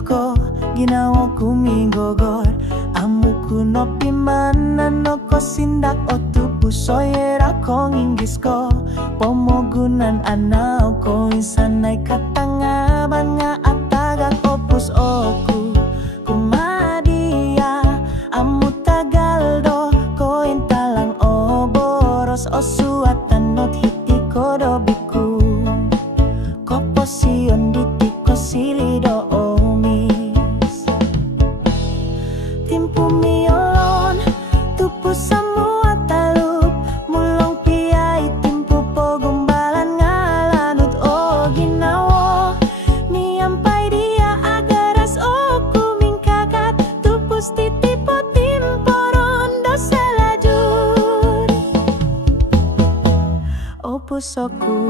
ko ginawa kumingogor amuku no pimana no ko sindak otu pusoyera kong inggis ko pomogunan anaw ko insanay katangaban nga atagak opus oku kumadia amu tagaldo ko intalang oboros osuatan not hiti ko dobiku koposion ditiko silido omis timpu miolon tupu samua talup mulong piyai timpu pogumbalan ngalanut o ginawo niampai dia agaras oku mingkakat tupus titipo timporon doselajur opus oku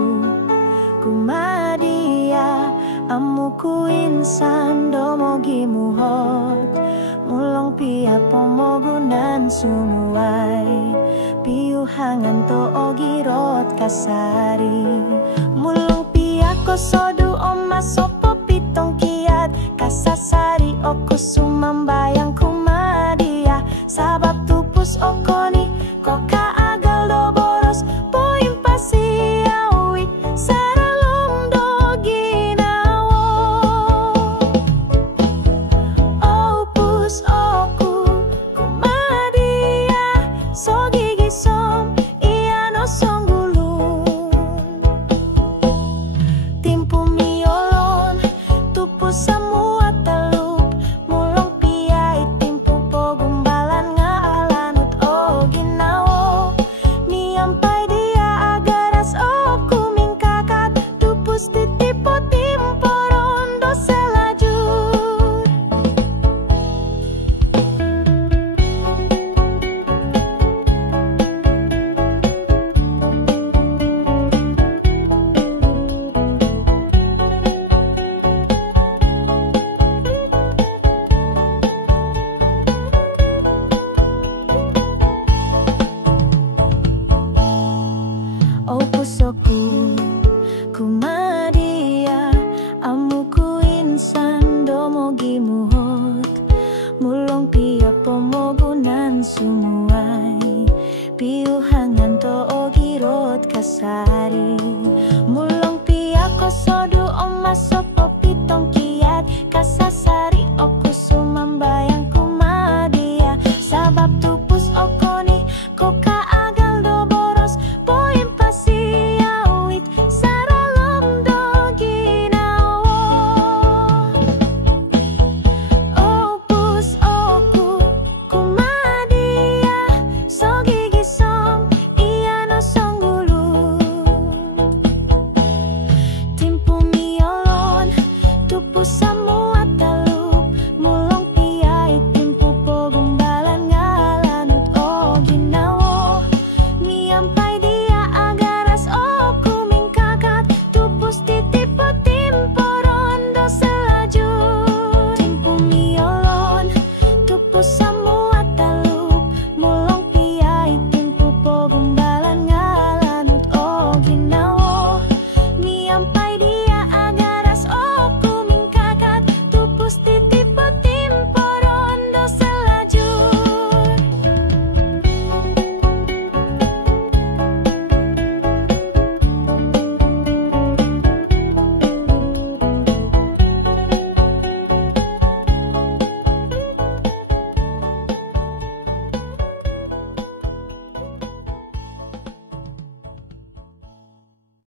kumadia amuku insan domogi muhot mulong pia pomogunan sumuai piuhangan to ogirot kasari mulong pia kosodu omasop